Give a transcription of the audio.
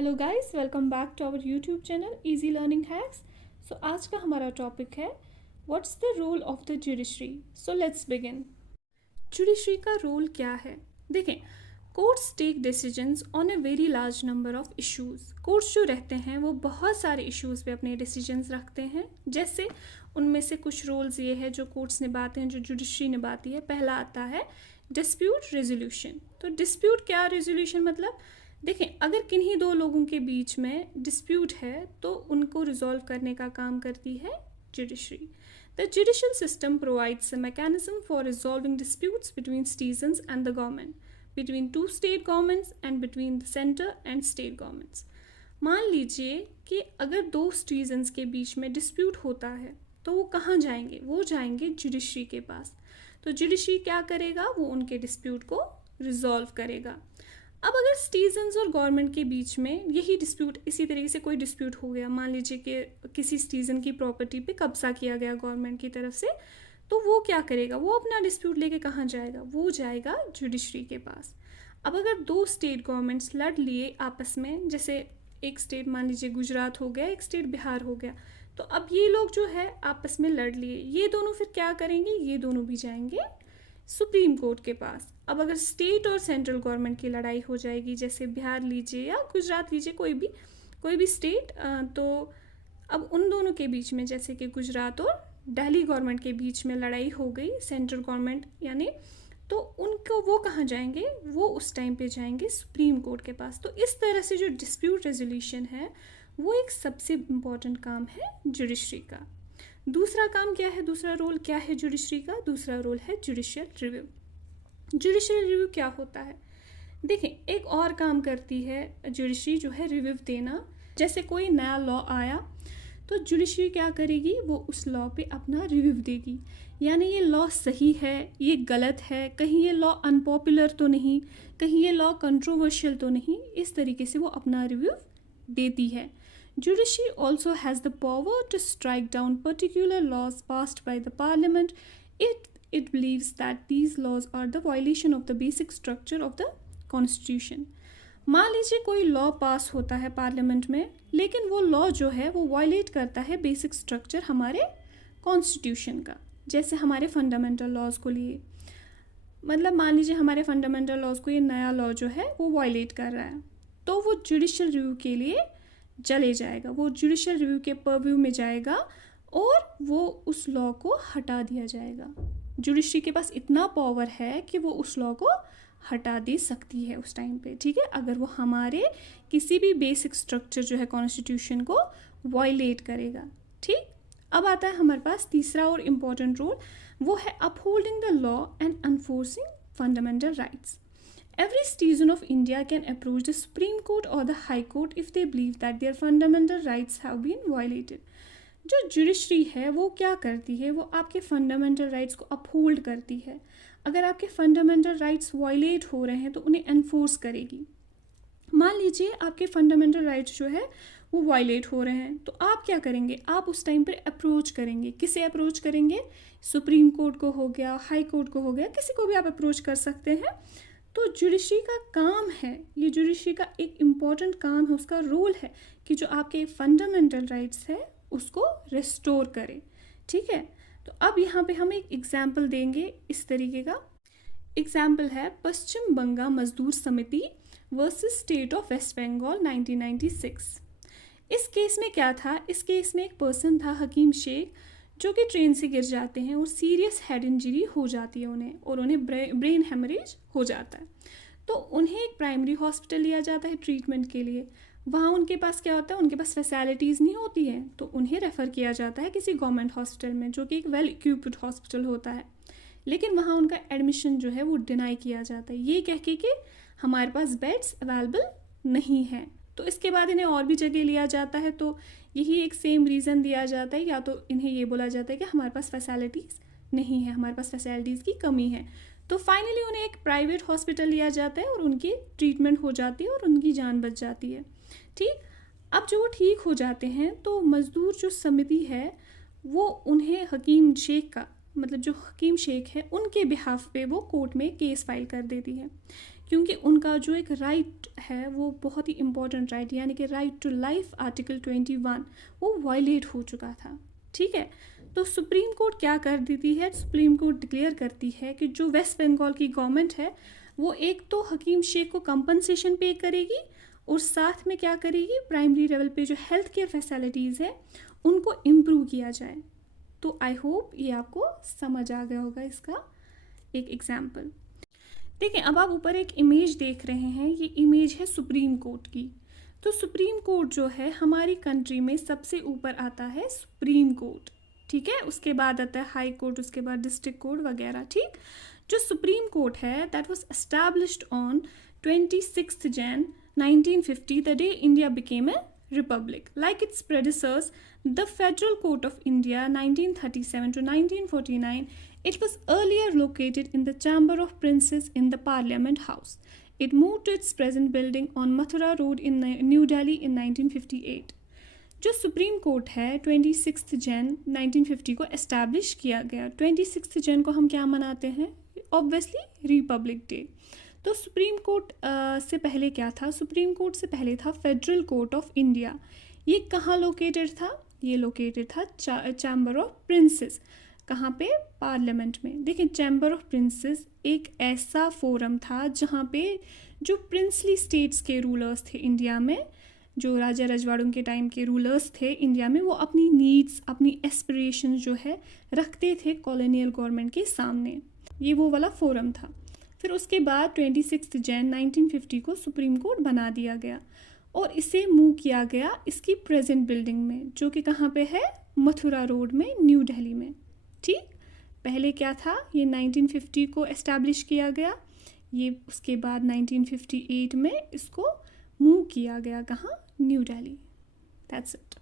Hello guys, welcome back to our YouTube channel Easy Learning Hacks. So आज का हमारा topic है what's the role of the judiciary. So let's begin. Judiciary का role क्या है? देखें, courts take decisions on a very large number of issues. Courts जो रहते हैं वो बहुत सारे इश्यूज़ पे अपने डिसीजंस रखते हैं। जैसे उनमें से कुछ रोल्स ये है जो कोर्ट्स निभाते हैं, जो जुडिशरी निभाती है। पहला आता है डिस्प्यूट रेजोल्यूशन। तो डिस्प्यूट क्या रेजोल्यूशन मतलब, देखें, अगर किन्हीं दो लोगों के बीच में डिस्प्यूट है तो उनको रिजॉल्व करने का काम करती है judiciary. The judicial system provides a mechanism for resolving disputes between citizens and the government, between two state governments and between the centre and state governments. मान लीजिए कि अगर दो सिटीजन्स के बीच में डिस्प्यूट होता है तो वो कहाँ जाएंगे? वो जाएंगे जुडिशरी के पास। तो जुडिशरी क्या करेगा? वो उनके डिस्प्यूट को रिजॉल्व करेगा। अब अगर सिटीजन्स और गवर्नमेंट के बीच में यही डिस्प्यूट, इसी तरीके से कोई डिस्प्यूट हो गया, मान लीजिए कि किसी सिटीजन की प्रॉपर्टी पे कब्जा किया गया गवर्नमेंट की तरफ से, तो वो क्या करेगा? वो अपना डिस्प्यूट लेके कहाँ जाएगा? वो जाएगा जुडिशरी के पास। अब अगर दो स्टेट गवर्नमेंट्स लड़ लिए आपस में, जैसे एक स्टेट मान लीजिए गुजरात हो गया, एक स्टेट बिहार हो गया, तो अब ये लोग जो है आपस में लड़ लिए, ये दोनों फिर क्या करेंगे? ये दोनों भी जाएंगे सुप्रीम कोर्ट के पास। अब अगर स्टेट और सेंट्रल गवर्नमेंट की लड़ाई हो जाएगी, जैसे बिहार लीजिए या गुजरात लीजिए, कोई भी स्टेट, तो अब उन दोनों के बीच में, जैसे कि गुजरात और दिल्ली गवर्नमेंट के बीच में लड़ाई हो गई, सेंट्रल गवर्नमेंट यानी, तो उनको वो कहाँ जाएंगे? वो उस टाइम पे जाएंगे सुप्रीम कोर्ट के पास। तो इस तरह से जो डिस्प्यूट रेजोल्यूशन है वो एक सबसे इम्पॉर्टेंट काम है जुडिशरी का। दूसरा काम क्या है? दूसरा रोल क्या है जुडिशरी का? दूसरा रोल है जुडिशियल रिव्यू। जुडिशियल रिव्यू क्या होता है? देखें, एक और काम करती है जुडिशरी, जो है रिव्यू देना। जैसे कोई नया लॉ आया तो जुडिशरी क्या करेगी? वो उस लॉ पे अपना रिव्यू देगी, यानी ये लॉ सही है, ये गलत है, कहीं ये लॉ अनपॉपुलर तो नहीं, कहीं ये लॉ कंट्रोवर्शियल तो नहीं। इस तरीके से वो अपना रिव्यू देती है। Judiciary also has the power to strike down particular laws passed by the parliament if it believes that these laws are the violation of the basic structure of the constitution. मान लीजिए कोई law पास होता है parliament में, लेकिन वो law जो है वो वायलेट करता है बेसिक स्ट्रक्चर हमारे कॉन्स्टिट्यूशन का। जैसे हमारे फंडामेंटल लॉज को लिए, मतलब मान लीजिए हमारे फंडामेंटल लॉज को ये नया लॉ जो है वो वायलेट कर रहा है, तो वो जुडिशियल रिव्यू के लिए चले जाएगा, वो जुडिशियल रिव्यू के परव्यू में जाएगा और वो उस लॉ को हटा दिया जाएगा। जुडिशरी के पास इतना पावर है कि वो उस लॉ को हटा दे सकती है उस टाइम पे, ठीक है, अगर वो हमारे किसी भी बेसिक स्ट्रक्चर जो है कॉन्स्टिट्यूशन को वायलेट करेगा। ठीक, अब आता है हमारे पास तीसरा और इम्पॉर्टेंट रोल, वो है upholding the law and enforcing fundamental rights. Every citizen of India can approach the Supreme Court or the High Court if they believe that their fundamental rights have been violated. जो judiciary है वो क्या करती है? वो आपके fundamental rights को uphold करती है। अगर आपके फंडामेंटल राइट्स वायलेट हो रहे हैं तो उन्हें एनफोर्स करेगी। मान लीजिए आपके फंडामेंटल राइट्स जो है वो वायलेट हो रहे हैं, तो आप क्या करेंगे? आप उस टाइम पर अप्रोच करेंगे। किसे अप्रोच करेंगे? सुप्रीम कोर्ट को हो गया, हाई कोर्ट को हो गया, किसी को भी आप अप्रोच कर सकते हैं। तो जुडिशरी का काम है, ये जुडिशरी का एक इम्पॉर्टेंट काम है, उसका रोल है कि जो आपके फंडामेंटल राइट्स है उसको रिस्टोर करे। ठीक है, तो अब यहाँ पे हम एक एग्जाम्पल देंगे इस तरीके का। एग्जाम्पल है पश्चिम Bengal Mazdoor Samiti versus state of West Bengal 1996। इस केस में क्या था? इस केस में एक पर्सन था हकीम शेख, जो कि ट्रेन से गिर जाते हैं और सीरियस हेड इंजरी हो जाती है उन्हें, और उन्हें ब्रेन हेमरेज हो जाता है। तो उन्हें एक प्राइमरी हॉस्पिटल लिया जाता है ट्रीटमेंट के लिए। वहाँ उनके पास क्या होता है? उनके पास फैसिलिटीज़ नहीं होती है, तो उन्हें रेफ़र किया जाता है किसी गवर्नमेंट हॉस्पिटल में, जो कि एक वेल इक्विप्ड हॉस्पिटल होता है। लेकिन वहाँ उनका एडमिशन जो है वो डिनाई किया जाता है, ये कह के कि हमारे पास बेड्स अवेलेबल नहीं है। तो इसके बाद इन्हें और भी जगह लिया जाता है, तो यही एक सेम रीज़न दिया जाता है, या तो इन्हें ये बोला जाता है कि हमारे पास फैसिलिटीज़ नहीं है, हमारे पास फैसिलिटीज़ की कमी है। तो फाइनली उन्हें एक प्राइवेट हॉस्पिटल लिया जाता है और उनकी ट्रीटमेंट हो जाती है और उनकी जान बच जाती है। ठीक, अब जो वो ठीक हो जाते हैं तो मज़दूर जो समिति है वो उन्हें हकीम शेख का, मतलब जो हकीम शेख है उनके बिहाफ पे वो कोर्ट में केस फाइल कर देती है क्योंकि उनका जो एक राइट है वो बहुत ही इम्पोर्टेंट राइट, यानी कि राइट टू लाइफ आर्टिकल 21 वो वायलेट हो चुका था। ठीक है, तो सुप्रीम कोर्ट क्या कर देती है, सुप्रीम कोर्ट डिक्लेयर करती है कि जो वेस्ट बंगाल की गवर्नमेंट है वो एक तो हकीम शेख को कंपनसेशन पे करेगी और साथ में क्या करेगी, प्राइमरी लेवल पे जो हेल्थ केयर फैसिलिटीज़ है उनको इम्प्रूव किया जाए। तो आई होप ये आपको समझ आ गया होगा इसका एक एग्जाम्पल। देखिए, अब आप ऊपर एक इमेज देख रहे हैं, ये इमेज है सुप्रीम कोर्ट की। तो सुप्रीम कोर्ट जो है हमारी कंट्री में सबसे ऊपर आता है सुप्रीम कोर्ट। ठीक है, उसके बाद आता है हाई कोर्ट, उसके बाद डिस्ट्रिक्ट कोर्ट वगैरह। ठीक, जो सुप्रीम कोर्ट है that was established on 26 Jan 1950, the day India became a republic. Like its predecessors, the Federal Court of India 1937 to 1949, it was earlier located in the Chamber of Princes in the Parliament House. It moved to its present building on Mathura Road in New Delhi in 1958. जो supreme court है 26 Jan 1950 को establish किया गया। 26 Jan को हम क्या मनाते हैं, ऑब्वियसली रिपब्लिक डे। तो सुप्रीम कोर्ट से पहले क्या था, सुप्रीम कोर्ट से पहले था फेडरल कोर्ट ऑफ इंडिया। ये कहाँ लोकेटेड था, ये लोकेटेड था चैम्बर ऑफ प्रिंसेस। कहाँ पे, पार्लियामेंट में। देखिए, चैम्बर ऑफ प्रिंसेस एक ऐसा फोरम था जहाँ पे जो प्रिंसली स्टेट्स के रूलर्स थे इंडिया में, जो राजा रजवाड़ों के टाइम के रूलर्स थे इंडिया में, वो अपनी नीड्स, अपनी एस्पिरेशन जो है रखते थे कॉलोनियल गवर्नमेंट के सामने। ये वो वाला फोरम था। फिर उसके बाद 26 Jan 1950 को सुप्रीम कोर्ट बना दिया गया और इसे मूव किया गया इसकी प्रेजेंट बिल्डिंग में, जो कि कहाँ पे है, मथुरा रोड में, न्यू दिल्ली में। ठीक, पहले क्या था, ये 1950 को एस्टैब्लिश किया गया, ये उसके बाद 1958 में इसको मूव किया गया, कहाँ, न्यू दिल्ली। That's it.